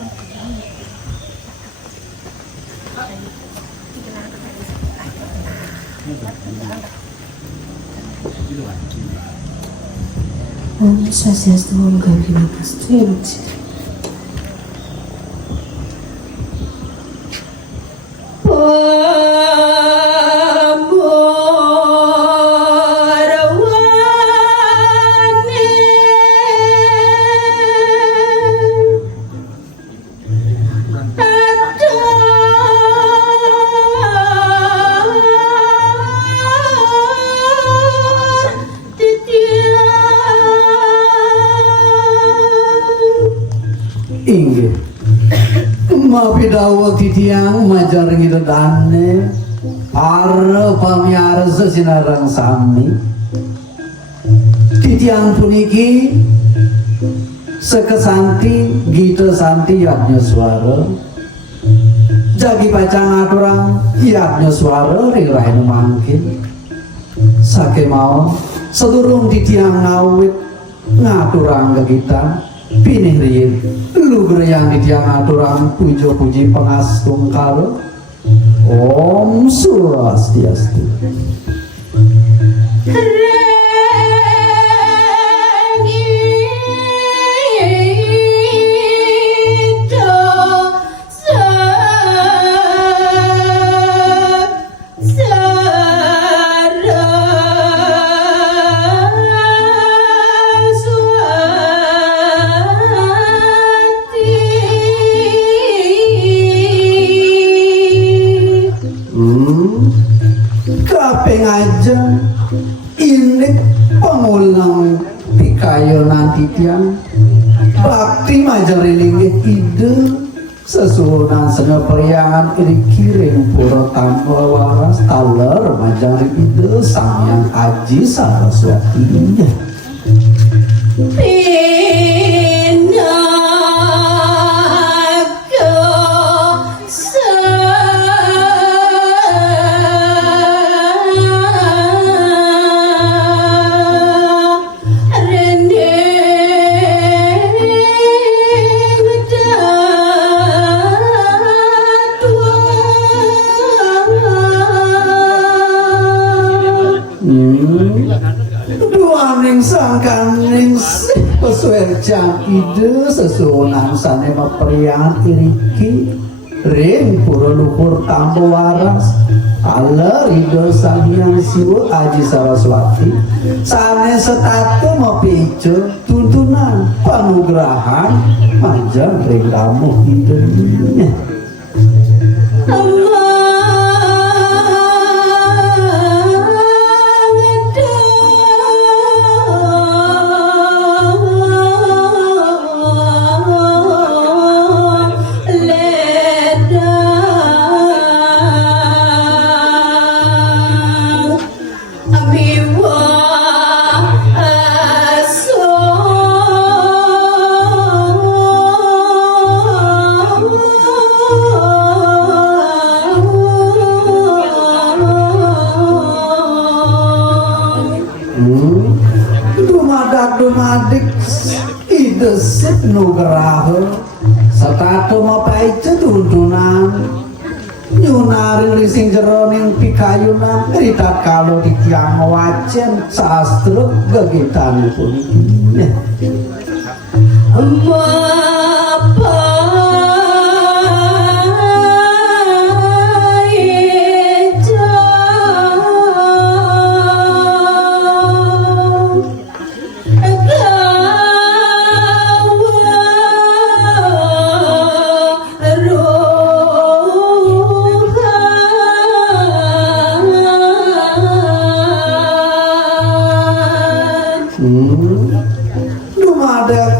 Om Swastiastu, Om Ganti Namaste. Inggih mapidawa titiang majaring redane are pamiarsa sinarang sami titiang puniki sekesanti gita santi yadnya suara jagi pacang aturang yadnya suara ring rainu mangkin sake mau sedurung titiang ngawit ngaturang ke kita pinih riyin lu gereyang di tiang aturan pujo puji pengastung karo Om Swastiastu. Kaping aja ini pengulang pikayo nanti tiang bakti majaring ide sesuunan senya periangan ini kirim pura tanpa waras taler majaring ide sang yang aji saraswatinya pesuerjang ide sesuunan sane meperiangan iriki ring pura luhur tampo waras ala ide sanghyang siwa aji saraswati sane setatu mepicu tuntunan panugrahan manjang ring tamu idenya dumadik idesip nugraha setatu mapaice tuntunan nyunari rising jeroning pikayunan cerita kalau di tiang wacen sastra gegitan pun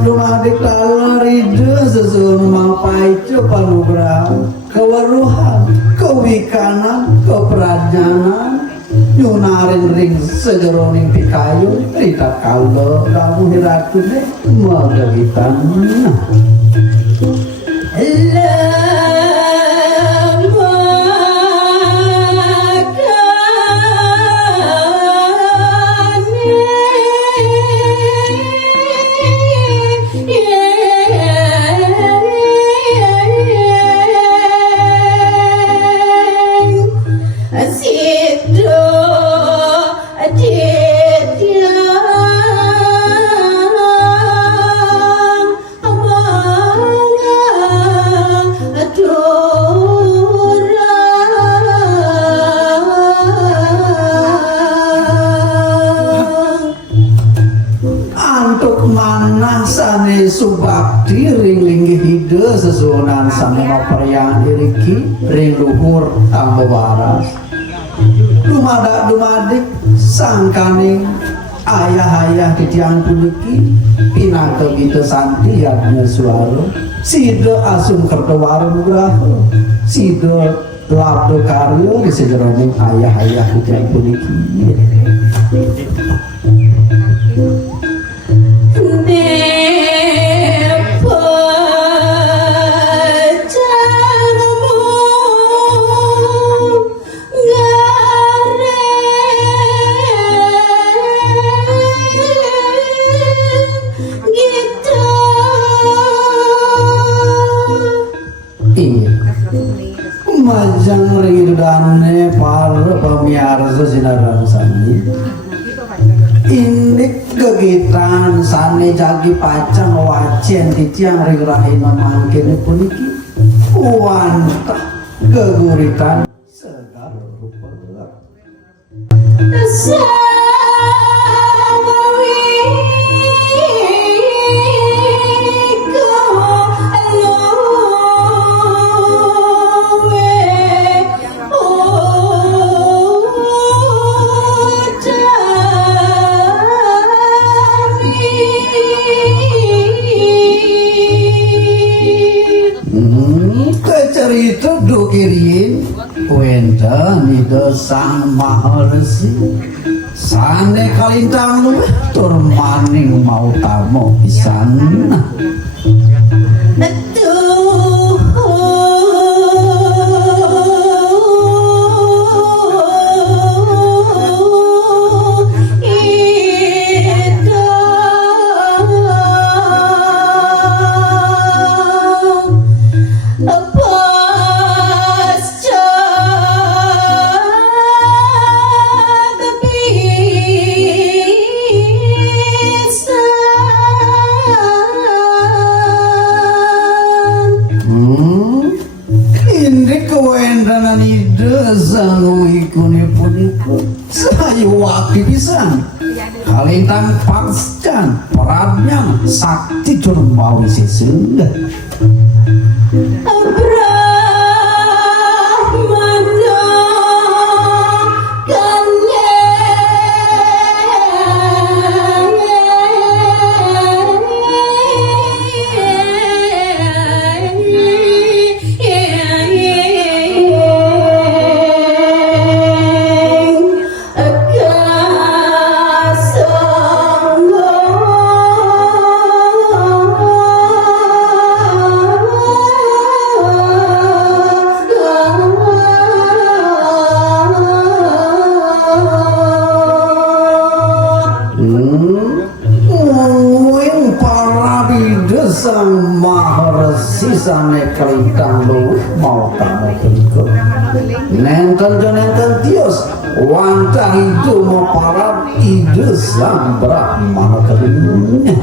lumadik talaride sesuatu mapaice panugraha keweruhan kewikanan keprajanan nyunarin ring sejeroning pikayu cerita kalau kamu hirakune magagitan mantuk manah sane subakti ring linggih hide sesunan sane maperyan iriki ring luhur tambah waras dumadak-dumadik sangkaning ayah-ayah di tiang puniki pinaka gitu santi yadnya suara sida asum kertawara nugraha sida labdo karyo di sejeroning ayah-ayah di tiang puniki majang ridane para pemirsa sinarang sani indik kegiatan sane jagi pacang wacen di tiang ringrai memangkin puniki wantah keguritan segar rupa cerita dukirin wenda nida sang maharesi sane kalintang lu tur maning mau tamu pisan waktu pisan kalintang pascan perannya sakti curmau sesungguh sang maharesi sane kalintang lu mau tamu berikut nenten jonenten tios wantah itu mau parab ide sang brahmana keringnya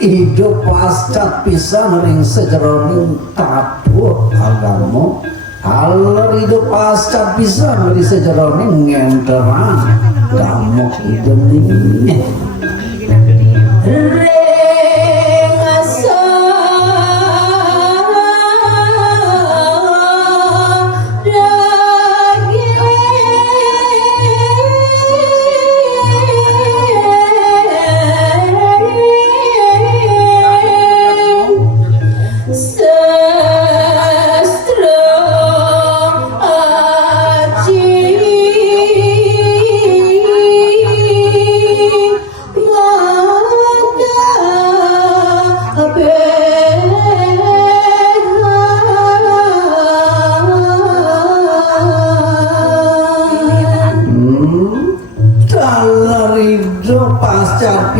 hidup pascat pisan ring sejeroning tabuh agama alur hidup pascat pisan ring sejeroning ngenteran damok hidup ini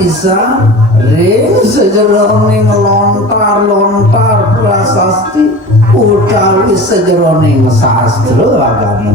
bisa ring sejeroning lontar-lontar prasasti utawi sejeroning sastra agama.